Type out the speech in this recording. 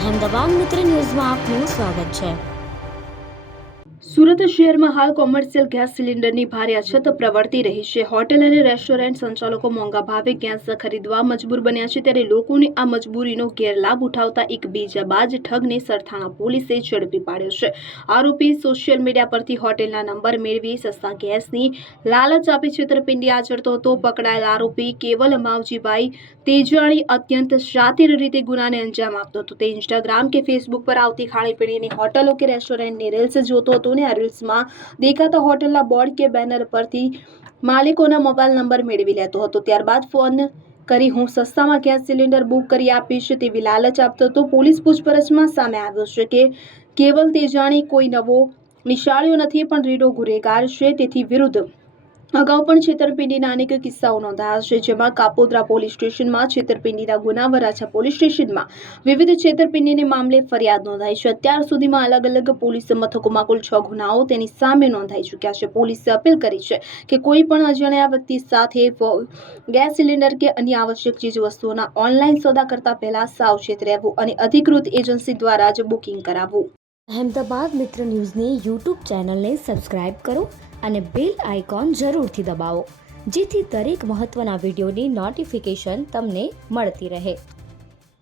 અહેમદાબાદ મિત્ર ન્યૂઝમાં આપનું સ્વાગત છે। સુરત શહેરમાં હાલ કોમર્શિયલ ગેસ સિલિન્ડરની ભારે અછત પ્રવર્તી રહી છે। હોટેલ અને રેસ્ટોરન્ટ સંચાલકો મોંઘા ભાવે ગેસ ખરીદવા મજબૂર બન્યા છે, ત્યારે લોકોને આ મજબૂરીનો ગેરલાભ ઉઠાવતા એક બીજા બાદ ઠગને સરથાણા પોલીસે ઝડપી પાડ્યો છે। આરોપી સોશિયલ મીડિયા પરથી હોટેલના નંબર મેળવી સસ્તા ગેસની લાલચ આપી છેતરપિંડી આચરતો હતો। પકડાયેલ આરોપી કેવલ માવજીભાઈ તેજાણી અત્યંત શાતિર રીતે ગુનાને અંજામ આપતો હતો। તે ઇન્સ્ટાગ્રામ કે ફેસબુક પર આવતી ખાણીપીણીની હોટલો કે રેસ્ટોરન્ટની રીલ્સ જોતો હતો। આ રીલ્સમાં દેખાતા હોટલના બોર્ડ કે બેનર પરથી માલિકોના મોબાઈલ નંબર મેળવી લેતો હતો। ત્યારબાદ ફોન કરી હું સસ્તામાં ગેસ સિલિન્ડર બુક કરી આપીશ તેવી લાલચ આપતો હતો। પોલીસ પૂછપરછમાં સામે આવ્યો છે કે કેવલ તેજાણી કોઈ નવો નિશાળ્યો નથી, પણ રીડો ગુનેગાર છે। તેથી વિરુદ્ધ અગાઉ પણ છેતરપિંડીના અનેક કિસ્સાઓ નોંધાયા છે, જેમાં કાપોદ્રા પોલીસ સ્ટેશનમાં છેતરપિંડીના ગુના, વરાછા પોલીસ સ્ટેશનમાં વિવિધ છેતરપિંડીને મામલે ફરિયાદ નોંધાઈ છે। અત્યાર સુધીમાં અલગ અલગ પોલીસ મથકોમાં કુલ 6 ગુનાઓ તેની સામે નોંધાઈ ચૂક્યા છે। પોલીસે અપીલ કરી છે કે કોઈ પણ અજાણ્યા વ્યક્તિ સાથે ગેસ સિલિન્ડર કે અન્ય આવશ્યક ચીજવસ્તુઓના ઓનલાઈન સોદા કરતા પહેલા સાવચેત રહેવું અને અધિકૃત એજન્સી દ્વારા જ બુકિંગ કરાવવું। અહેમદાબાદ મિત્ર ન્યૂઝની યુટ્યુબ ચેનલને સબસ્ક્રાઇબ કરો અને બેલ આઇકોન જરૂરથી દબાવો, જેથી દરેક મહત્વના વિડીયોની નોટિફિકેશન તમને મળતી રહે।